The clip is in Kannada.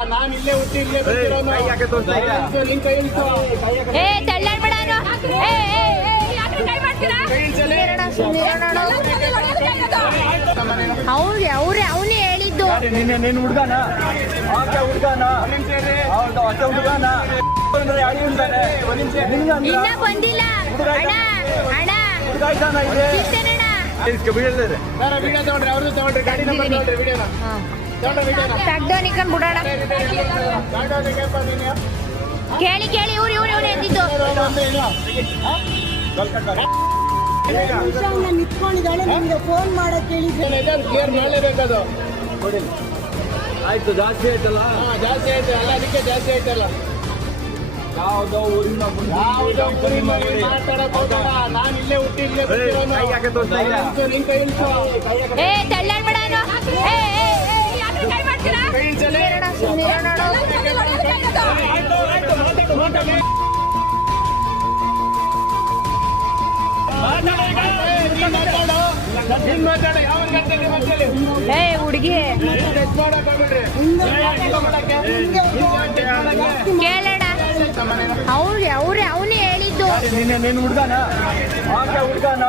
ನಾನು ಇಲ್ಲೇ ಹುಟ್ಟಿ ಇಲ್ಲೇ ಬಂದಿರೋನು. ನಿನ್ ಕೈ ಇಳಿಸು. ಏ ತಳ್ಳಾಡ್ಬೇಡ ಅವನೇ ಹೇಳಿದ್ದು. ನೀನು ಹುಡುಗನ ಹುಡುಗನ ಇನ್ನ ಬಂದಿಲ್ಲ ಅಣ್ಣ ಅಣ್ಣ ವಿಡಿಯೋ ತಗೊಂಡ್ರಿ, ಅವ್ರದ್ದು ತಗೊಂಡ್ರಿ, ಗಾಡಿ ನಂಬರ್ ತಗೊಂಡ್ರಿ, ವಿಡಿಯೋನ ತೆಗ್ದೋನಿಕನ್ ಬಿಡೋಣ. ಕೇಳಿ ಕೇಳಿ ಇವ್ರು ಎಂದಿದ್ದು. ನಿಂತ್ಕೊಂಡಿದ್ದಾಳೆ, ನಿಮ್ಗೆ ಫೋನ್ ಮಾಡಕ್ ಹೇಳಿದ್ರೆ ಕ್ಲಿಯರ್ ಮಾಡಲೇಬೇಕದು. ಆಯ್ತು, ಜಾಸ್ತಿ ಆಯ್ತಲ್ಲ. ಜಾಸ್ತಿ ಆಯ್ತು ಅಲ್ಲ, ಅದಕ್ಕೆ ಜಾಸ್ತಿ ಆಯ್ತಲ್ಲ. ಯಾವ್ದೋ ಊರಿನ ಮಾತಾಡಕ್ ಹೋಗೋಣ. ನಾನು ಇಲ್ಲೇ ಹುಟ್ಟಿ ಇಲ್ಲೇ ಬಂದಿರೋನು. ನಿನ್ ಕೈ ಇಳಿಸು. ಏ ತಳ್ಳಾಡ್ಬೇಡ ಕೈ ಇಳಿಸಲೇ. ಏ ಹುಡುಗಿ ಕೇಳೋಣ. ಅವನೇ ಹೇಳಿದ್ದು. ನೀನು ಹುಡುಗನ ಹುಡುಗನ